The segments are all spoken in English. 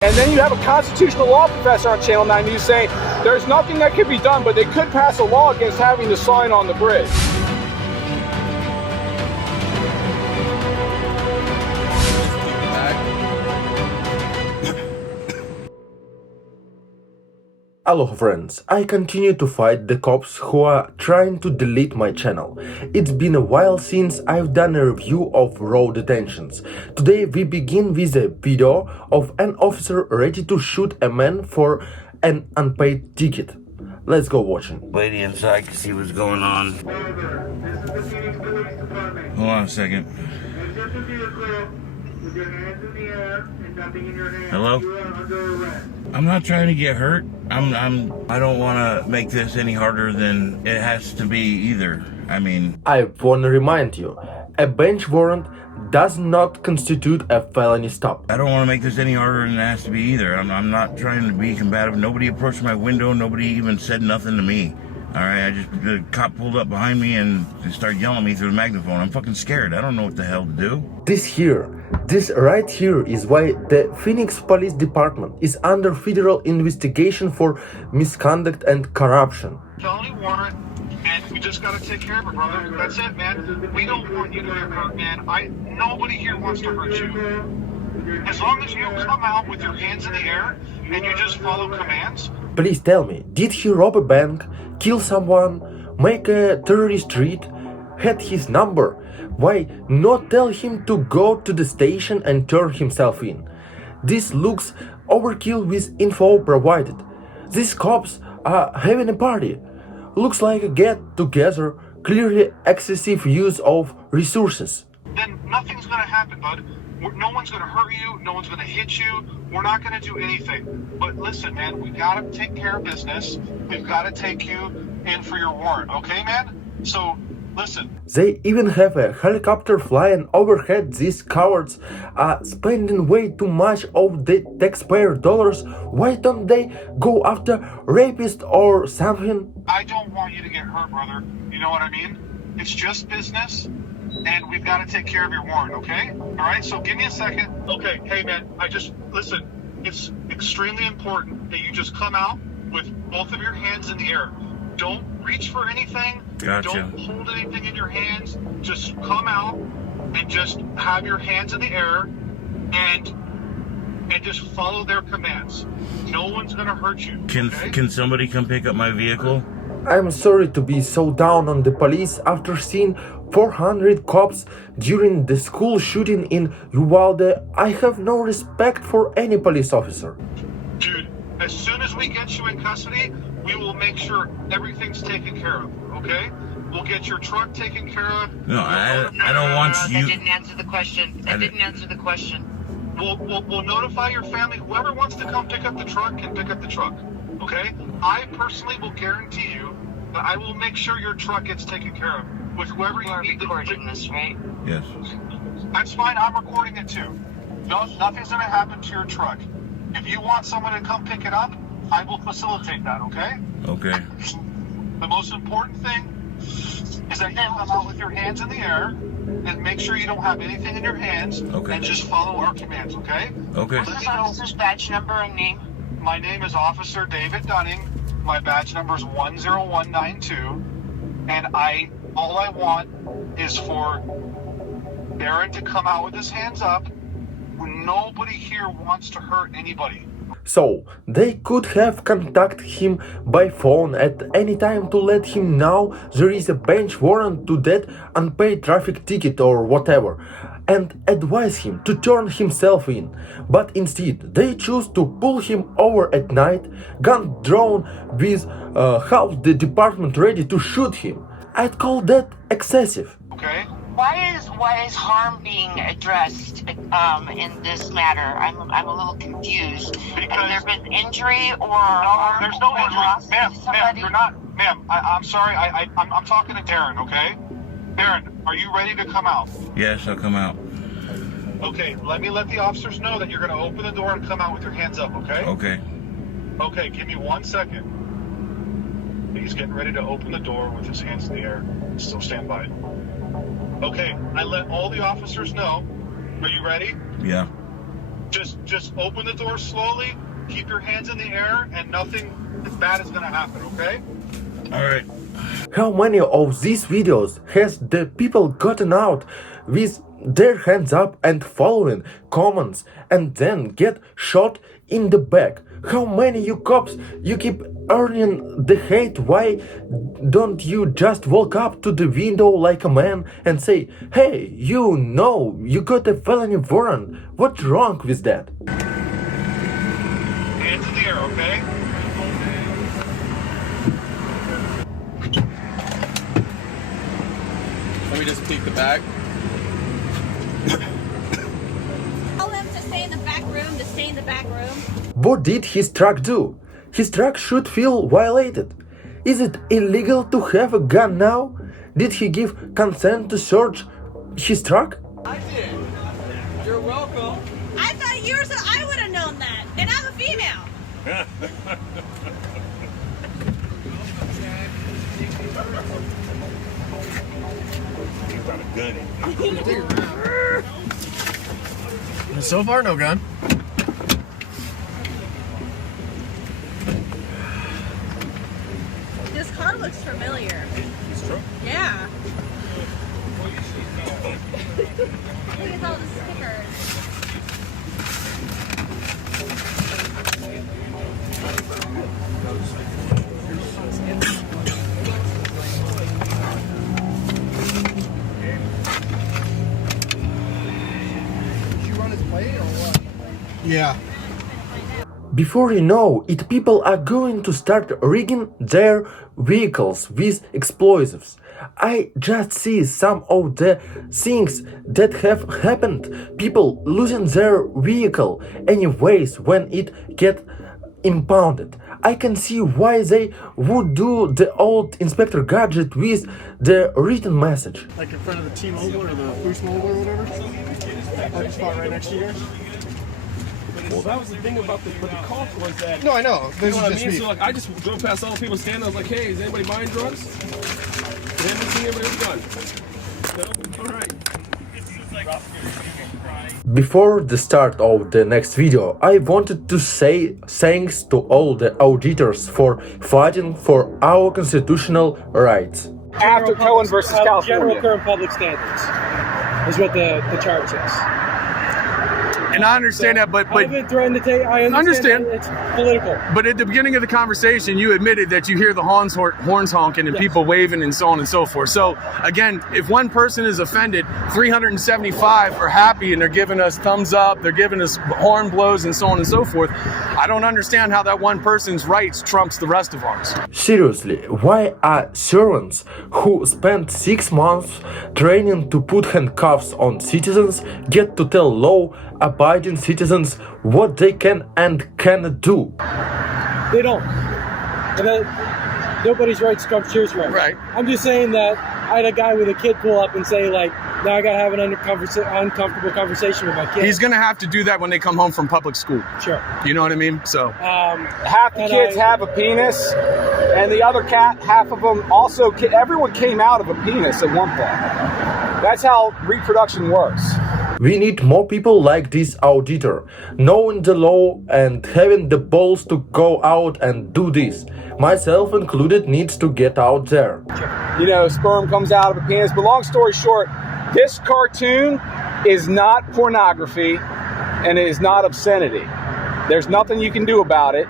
And then you have a constitutional law professor on Channel 9 News saying there's nothing that can be done, but they could pass a law against having the sign on the bridge. Hello friends, I continue to fight the cops who are trying to delete my channel. It's been a while since I've done a review of road detentions. Today we begin with a video of an officer ready to shoot a man for an unpaid ticket. Let's go watch it. Lady inside can see what's going on. Hold on a second. Hello? I'm not trying to get hurt. I don't want to make this any harder than it has to be either. I mean, I want to remind you, a bench warrant does not constitute a felony stop. I don't want to make this any harder than it has to be either. I'm not trying to be combative. Nobody approached my window. Nobody even said nothing to me. All right, the cop pulled up behind me and started yelling at me through the megaphone. I'm fucking scared. I don't know what the hell to do. This right here is why the Phoenix Police Department is under federal investigation for misconduct and corruption. Felony warrant, and we just got to take care of it, brother. That's it, man. We don't want you to get hurt, man. Nobody here wants to hurt you. As long as you come out with your hands in the air and you just follow commands. Please tell me, did he rob a bank, kill someone, make a terrorist raid, had his number? Why not tell him to go to the station and turn himself in? This looks overkill with info provided. These cops are having a party. Looks like a get-together, clearly excessive use of resources. Then nothing's going to happen, bud. No one's going to hurt you. No one's going to hit you. We're not going to do anything. But listen, man, we got to take care of business. We've got to take you in for your warrant, okay, man? So, listen. They even have a helicopter flying overhead. These cowards are spending way too much of the taxpayer dollars. Why don't they go after rapists or something? I don't want you to get hurt, brother. You know what I mean? It's just business, and we've got to take care of your warrant, okay? All right, so give me a second. Okay, hey, man, listen, it's extremely important that you just come out with both of your hands in the air. Don't reach for anything. Gotcha. Don't hold anything in your hands. Just come out and just have your hands in the air and just follow their commands. No one's gonna hurt you. Can somebody come pick up my vehicle? I'm sorry to be so down on the police after seeing 400 cops during the school shooting in Uvalde. I have no respect for any police officer. Dude, as soon as we get you in custody, we will make sure everything's taken care of, okay? We'll get your truck taken care of. No, I don't want you. That didn't answer the question. That didn't answer the question. We'll notify your family. Whoever wants to come pick up the truck can pick up the truck, okay? I personally will guarantee you that I will make sure your truck gets taken care of with whoever you need to. You are recording this, right? Yes. That's fine. I'm recording it too. Nothing's going to happen to your truck. If you want someone to come pick it up, I will facilitate that, okay? Okay. The most important thing is that you come out with your hands in the air and make sure you don't have anything in your hands. Okay. And just follow our commands, okay? Okay. What's this officer's badge number and name? My name is Officer David Dunning. My badge number is 10192. And all I want is for Aaron to come out with his hands up. Nobody here wants to hurt anybody. So, they could have contacted him by phone at any time to let him know there is a bench warrant to that unpaid traffic ticket or whatever, and advise him to turn himself in. But instead, they choose to pull him over at night, gun drawn with half the department ready to shoot him. I'd call that excessive. Okay? Why is harm being addressed in this matter? I'm a little confused. Has there been injury or harm? There's no injury, ma'am. Somebody? You're not, ma'am. I'm sorry. I'm talking to Darren. Okay, Darren, are you ready to come out? Yes, I'll come out. Okay, let the officers know that you're going to open the door and come out with your hands up. Okay. Okay. Okay, give me 1 second. He's getting ready to open the door with his hands in the air. Still stand by. Okay, I let all the officers know. Are you ready? Yeah. Just open the door slowly, keep your hands in the air, and nothing bad is gonna happen, okay? All right. How many of these videos has the people gotten out with their hands up and following commands and then get shot in the back? How many you cops you keep earning the hate? Why don't you just walk up to the window like a man and say, hey, you know you got a felony warrant? What's wrong with that? Hands in the air, okay? Let me just peek the back. Tell them to stay in the back room, to stay in the back room. What did his truck do? His truck should feel violated. Is it illegal to have a gun now? Did he give consent to search his truck? I did. You're welcome. I thought yours, I would have known that. And I'm a female. So far, no gun. This car looks familiar. It's true. Yeah. Look at all the stickers. Yeah. Before you know it, people are going to start rigging their vehicles with explosives. I just see some of the things that have happened. People losing their vehicle anyways when it gets impounded. I can see why they would do the old Inspector Gadget with the written message. Like in front of the T-Mobile or the Boost Mobile or whatever? Parking spot right next to you guys? Well, that was the thing about the call was that. No, I know. You This know is what I just mean? me. So like, I just drove past all the people standing. I was like, "Hey, is anybody buying drugs?" They haven't seen anybody with a gun. So, all right. Before the start of the next video, I wanted to say thanks to all the auditors for fighting for our constitutional rights. After Cohen versus General California. current public standards is what the charge is. And I understand that, but I haven't threatened to take. I understand. understand. It's political. but at the beginning of the conversation, you admitted that you hear the horns honking and Yes. people waving and so on and so forth. So again, if one person is offended, 375 are happy and they're giving us thumbs up, they're giving us horn blows and so on and so forth. I don't understand how that one person's rights trumps the rest of ours. Seriously, why are servants who spent 6 months training to put handcuffs on citizens get to tell law-abiding citizens what they can and cannot do? They don't. And nobody's rights trumps yours right. Right. I'm just saying that I had a guy with a kid pull up and say like, now I gotta have an uncomfortable conversation with my kid. He's going to have to do that when they come home from public school. Sure. You know what I mean? So Half the kids have a penis, and the other half of them also, everyone came out of a penis at one point. That's how reproduction works. We need more people like this auditor, knowing the law and having the balls to go out and do this. Myself included needs to get out there. You know, sperm comes out of a penis. But long story short, this cartoon is not pornography and it is not obscenity. There's nothing you can do about it.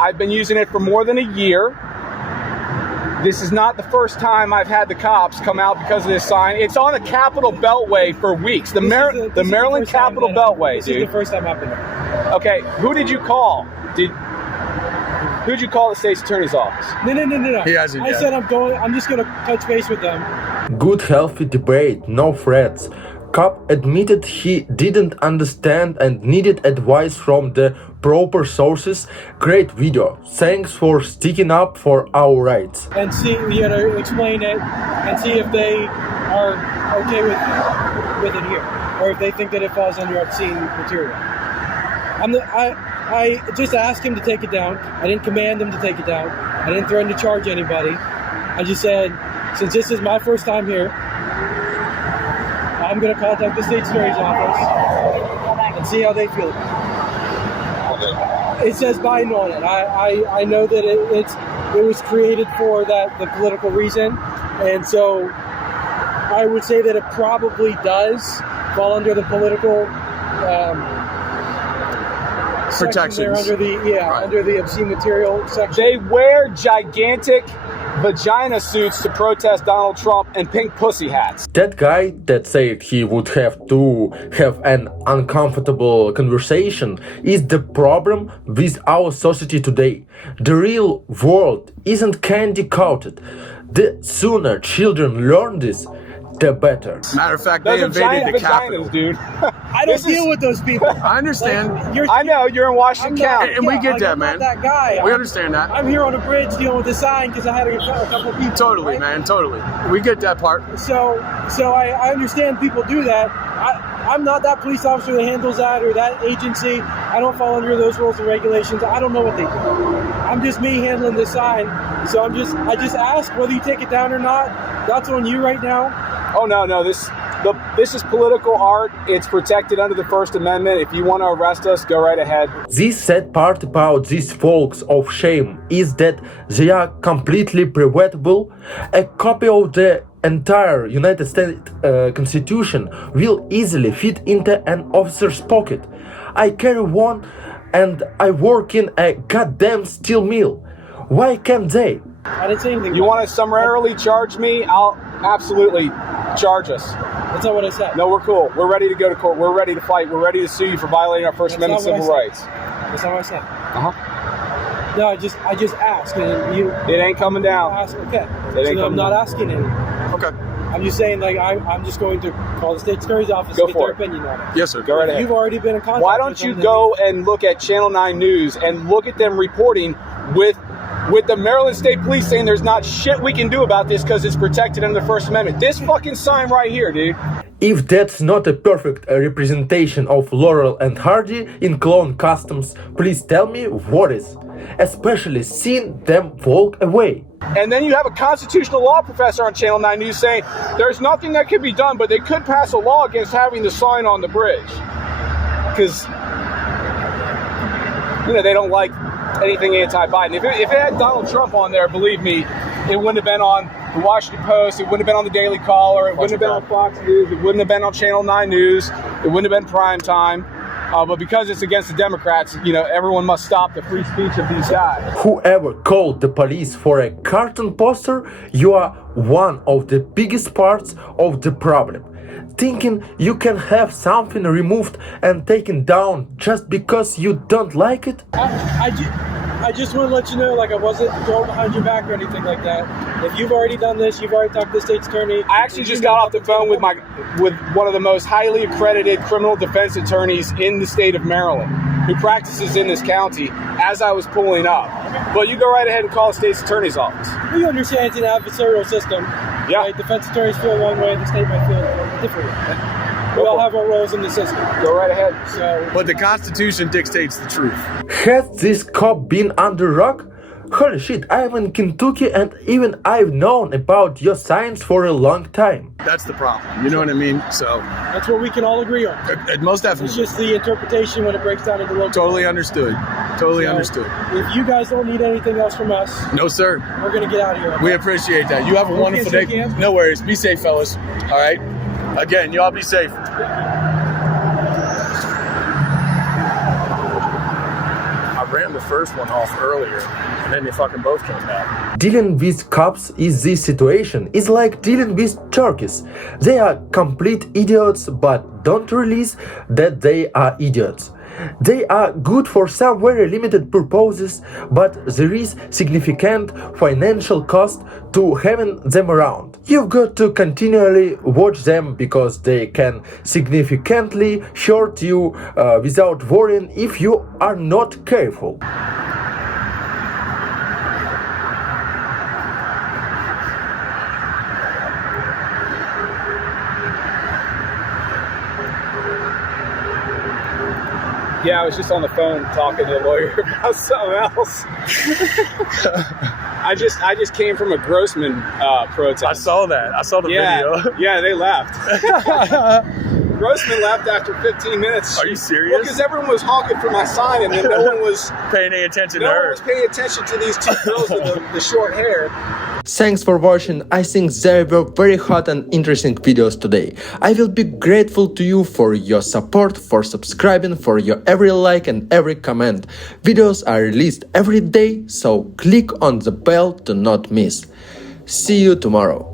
I've been using it for more than a year. This is not the first time I've had the cops come out because of this sign. It's on the Capitol Beltway for weeks. The Maryland Capitol Beltway, dude. This is the first time I've been there. Okay, who did you call? Who'd you call the state's attorney's office? No. He hasn't I yet. said I'm just gonna touch base with them. Good healthy debate, no threats. Cop admitted he didn't understand and needed advice from the proper sources. Great video. Thanks for sticking up for our rights. And see, you know, explain it and see if they are okay with it here, or if they think that it falls under obscene material. I just asked him to take it down. I didn't command him to take it down. I didn't threaten to charge anybody. I just said, since this is my first time here, I'm going to contact the state attorney's office and see how they feel about it. of it. It says Biden on it. I know that it was created for the political reason, and so I would say that it probably does fall under the political protections. There under the obscene material section. They wear gigantic vagina suits to protest Donald Trump and pink pussy hats. That guy that said he would have to have an uncomfortable conversation is the problem with our society today. The real world isn't candy coated. The sooner children learn this, the better. Matter of fact, Those they invaded the vaginas, Capitol. dude. I don't deal with those people. I understand. I know, you're in Washington County. And we get that, I'm man. not that guy. We understand that. I'm here on a bridge dealing with the sign because I had a couple of people. Totally, right? man. Totally. We get that part. So I understand people do that. I'm not that police officer that handles that or that agency. I don't fall under those rules and regulations. I don't know what they do. I'm just me handling the sign. So I just ask whether you take it down or not. That's on you right now. Oh no, this is political art. It's protected under the First Amendment. If you want to arrest us, go right ahead. The sad part about these folks of shame is that they are completely preventable. A copy of the entire United States Constitution will easily fit into an officer's pocket. I carry one and I work in a goddamn steel mill. Why can't they? I didn't say anything. You want to summarily charge me? I'll absolutely charge us. That's not what I said. No, we're cool. We're ready to go to court. We're ready to fight. We're ready to sue you for violating our First Amendment civil rights. That's not what I said. Uh-huh. No, I just asked, and you. It ain't coming down. Okay. It ain't So I'm coming not down. asking any. Okay. I'm just saying, like, I'm just going to call the state attorney's office Go and get for their it. opinion on it. Yes, sir. Go right ahead. You've already been in contact. Why don't you go and look at Channel 9 News and look at them reporting with the Maryland State Police saying there's not shit we can do about this because it's protected under the First Amendment. This fucking sign right here, dude. If that's not a perfect representation of Laurel and Hardy in clone customs, please tell me what is. Especially seeing them walk away. And then you have a constitutional law professor on Channel 9 News saying there's nothing that can be done, but they could pass a law against having the sign on the bridge. Because, they don't like anything anti-Biden. If it had Donald Trump on there, believe me, it wouldn't have been on the Washington Post, it wouldn't have been on the Daily Caller, it wouldn't have been on Fox News, it wouldn't have been on Channel 9 News, it wouldn't have been prime time. But because it's against the Democrats, everyone must stop the free speech of these guys. Whoever called the police for a cartoon poster, you are one of the biggest parts of the problem. Thinking you can have something removed and taken down just because you don't like it? I just want to let you know, like, I wasn't going behind your back or anything like that. If you've already done this, you've already talked to the state's attorney. I actually just got off the phone with one of the most highly accredited criminal defense attorneys in the state of Maryland, who practices in this county, as I was pulling up. But you go right ahead and call the state's attorney's office. We understand it's an adversarial system. Yeah. Right? Defense attorneys feel one way, the state might feel a different way. We all have our roles in the system. Go right ahead. So, But the Constitution dictates the truth. Has this cop been under rock? Holy shit, I'm in Kentucky and even I've known about your signs for a long time. That's the problem. You know what I mean? So, that's what we can all agree on. most It's definitely. just the interpretation when it breaks down into local. Totally understood. Totally So, understood. If you guys don't need anything else from us, No, sir. we're going to get out of here. Okay? We appreciate that. You have a wonderful day. shake hands? No worries. Be safe, fellas. All right? Again, y'all be safe. I ran the first one off earlier, and then they fucking both came back. Dealing with cops in this situation is like dealing with turkeys. They are complete idiots, but don't realize that they are idiots. They are good for some very limited purposes, but there is significant financial cost to having them around. You've got to continually watch them because they can significantly hurt you without worrying if you are not careful. Yeah, I was just on the phone talking to a lawyer about something else. I just came from a Grossman protest. I saw that. I saw the Yeah, video. yeah, they left. Grossman left after 15 minutes. Are you serious? Well, because everyone was honking for my sign, and then no one was paying any attention no to one her. was paying attention to these two girls with the short hair. Thanks for watching. I think there were very hot and interesting videos today. I will be grateful to you for your support, for subscribing, for your every like and every comment. Videos are released every day, so click on the bell to not miss. See you tomorrow.